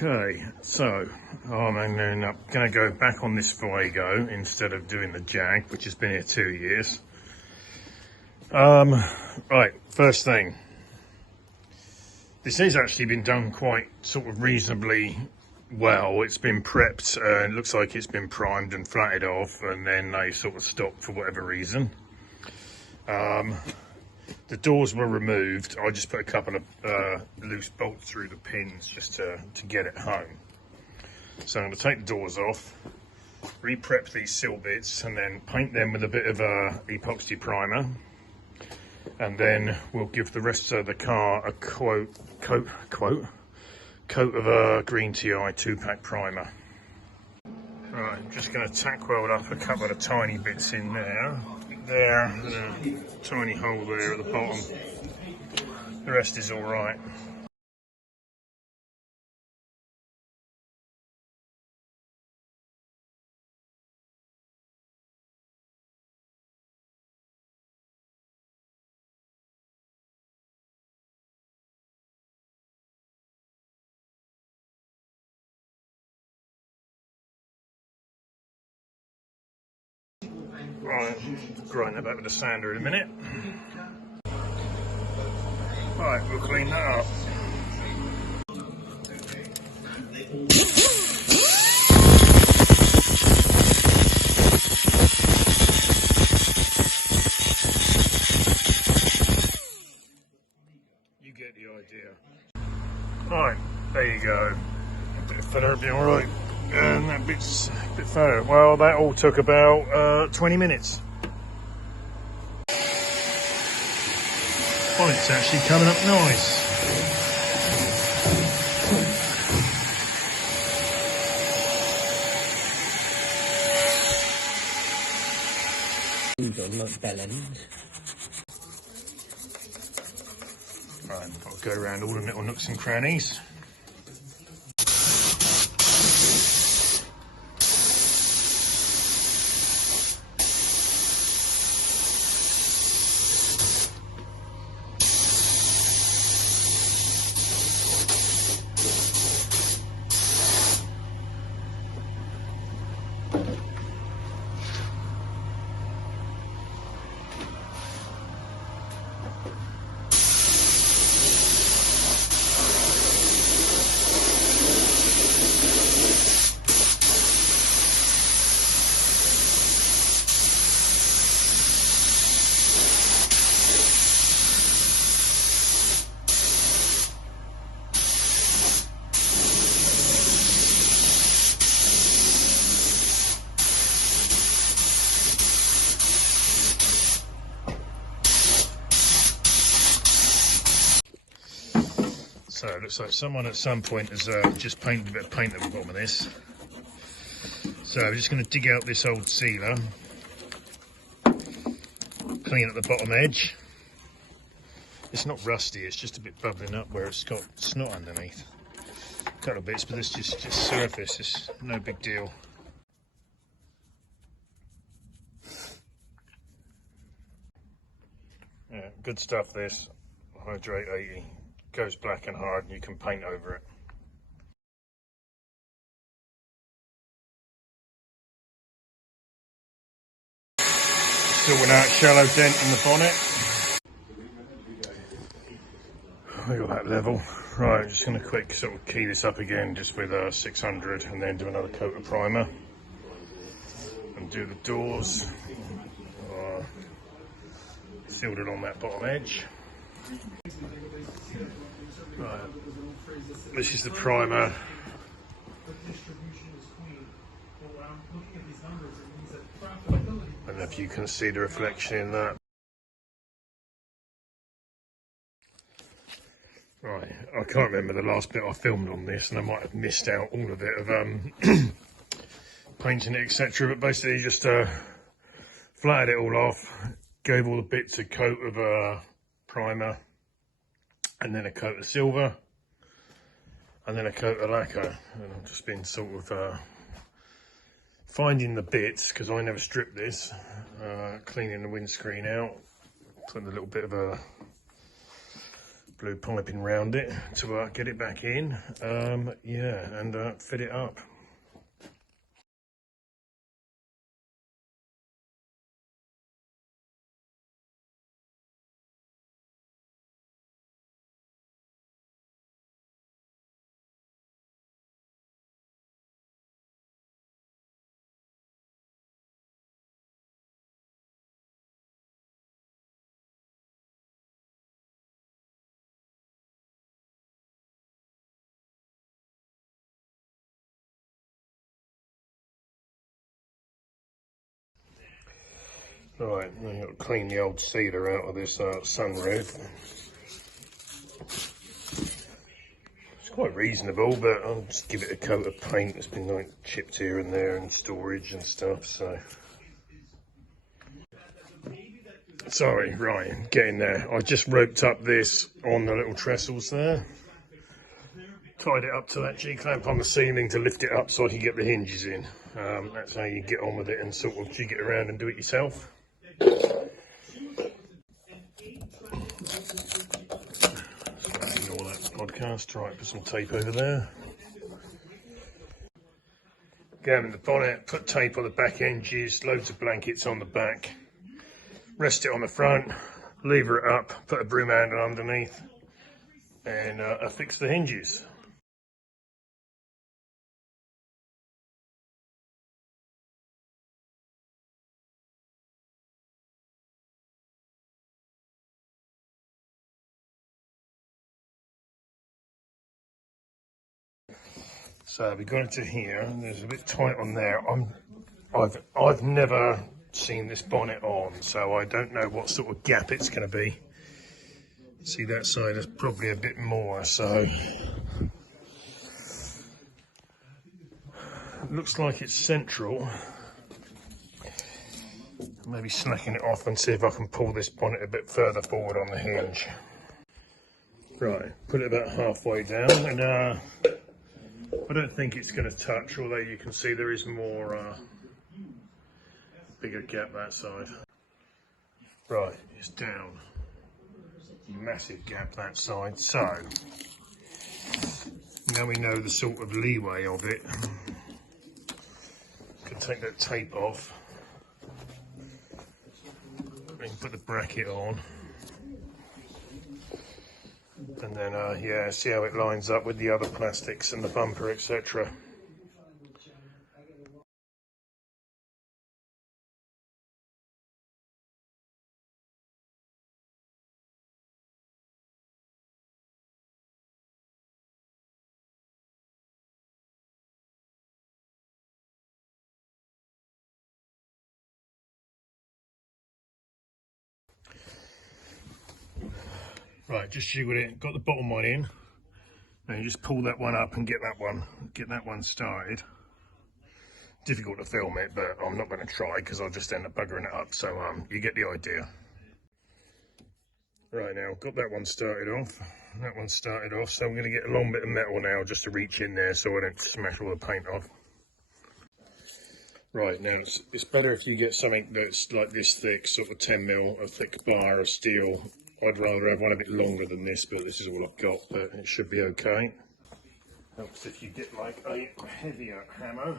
Okay, so I'm going to go back on this Fuego instead of doing the Jag, which has been here 2 years. Right, first thing. This has actually been done quite sort of reasonably well. It's been prepped, it looks like it's been primed and flatted off, and then they sort of stopped for whatever reason. The doors were removed. I just put a couple of loose bolts through the pins just to get it home. So I'm going to take the doors off, re-prep these sill bits, and then paint them with a bit of epoxy primer. And then we'll give the rest of the car a coat of green TI 2-pack primer. Right, I'm just going to tack weld up a couple of tiny bits in there, and a tiny hole there at the bottom. The rest is all right. Right, grind that back with a sander in a minute. Right, we'll clean that up. You get the idea. Right, there you go. A bit of filler would be alright. And that bit's a bit fatter. Well, that all took about 20 minutes. Oh, it's actually coming up nice. Right, got to go around all the little nooks and crannies. So it looks like someone at some point has just painted a bit of paint at the bottom of this. So we're just going to dig out this old sealer, clean up the bottom edge. It's not rusty, it's just a bit bubbling up where it's got snot underneath. A couple of bits, but this just surface, it's no big deal. Yeah, good stuff this, Hydrate 80. Goes black and hard and you can paint over it. Still without shallow dent in the bonnet. We got that level. Right, I'm just going to quick sort of key this up again just with 600 and then do another coat of primer. And do the doors. Sealed it on that bottom edge. Right. This is the primer. I don't know if you can see the reflection in that. Right, I can't remember the last bit I filmed on this, and I might have missed out all of it of painting it, etc. But basically, just flattened it all off, gave all the bits a coat of primer, and then a coat of silver, and then a coat of lacquer. And I've just been sort of finding the bits, because I never stripped this, cleaning the windscreen out, putting a little bit of a blue piping round it to get it back in, yeah, and fit it up. Right, I've got to clean the old sealer out of this sunroof. It's quite reasonable, but I'll just give it a coat of paint that's been like chipped here and there and storage and stuff, so. Sorry, right, getting there. I just roped up this on the little trestles there. Tied it up to that G-clamp on the ceiling to lift it up so I can get the hinges in. That's how you get on with it and sort of jig it around and do it yourself. Ignore that podcast. Right, put some tape over there. Go in the bonnet, put tape on the back hinges, loads of blankets on the back. Rest it on the front, lever it up, put a broom handle underneath, and affix the hinges. So we got it to here, and there's a bit tight on there. I've never seen this bonnet on, so I don't know what sort of gap it's going to be. See, that side is probably a bit more, so it looks like it's central. Maybe slacking it off and see if I can pull this bonnet a bit further forward on the hinge. Right, put it about halfway down, and I don't think it's going to touch, although you can see there is more bigger gap that side. Right, it's down. Massive gap that side. So now we know the sort of leeway of it. Can take that tape off and put the bracket on. And then, yeah, see how it lines up with the other plastics and the bumper, etc. Right, just jiggled it, got the bottom one in. Now you just pull that one up and get that one started. Difficult to film it, but I'm not going to try because I'll just end up buggering it up. So you get the idea. Right, now got that one started off. That one started off. So I'm going to get a long bit of metal now just to reach in there so I don't smash all the paint off. Right, now it's better if you get something that's like this thick, sort of 10mm, a thick bar of steel. I'd rather have one a bit longer than this, but this is all I've got, but it should be okay. Helps if you get like a heavier hammer.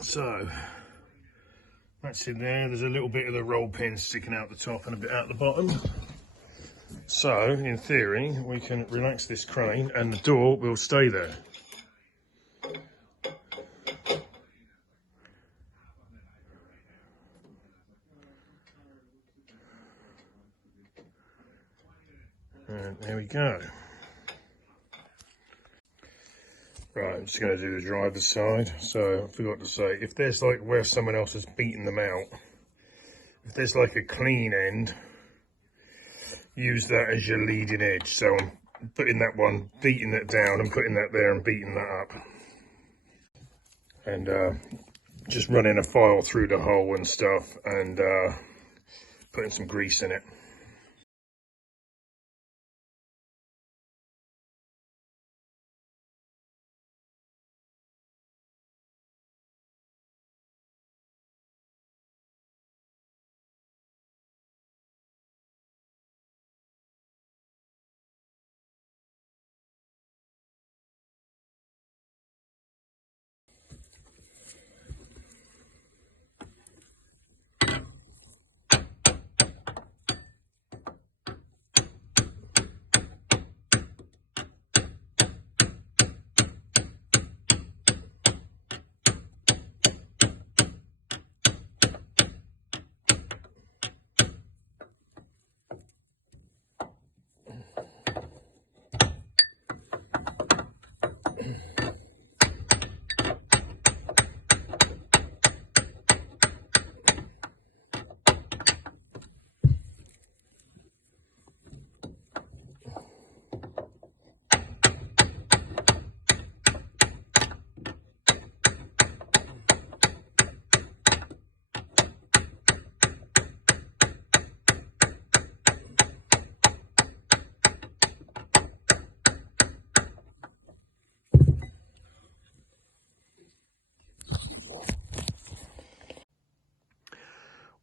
So that's in there. There's a little bit of the roll pin sticking out the top and a bit out the bottom. So in theory, we can relax this crane and the door will stay there. And there we go. Right, I'm just going to do the driver's side. So I forgot to say, if there's like where someone else has beaten them out, if there's like a clean end, use that as your leading edge. So I'm putting that one, beating that down, and putting that there and beating that up. And just running a file through the hole and stuff, and putting some grease in it.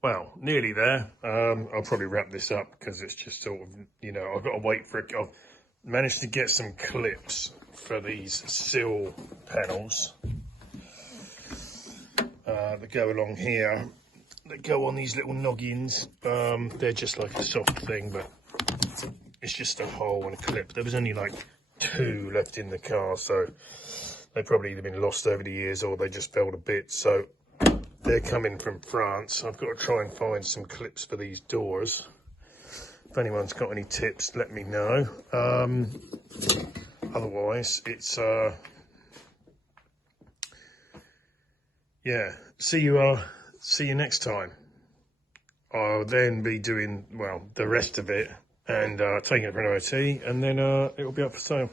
Well, nearly there. I'll probably wrap this up because it's just sort of, you know, I've got to wait for it. I've managed to get some clips for these sill panels that go along here, that go on these little noggins. They're just like a soft thing, but it's just a hole and a clip. There was only like 2 left in the car, so they probably either been lost over the years or they just fell to bits. So they're coming from France. I've got to try and find some clips for these doors. If anyone's got any tips, let me know. Otherwise, it's yeah. See you next time. I'll then be doing, well, the rest of it and taking it for an OT, and then it'll be up for sale.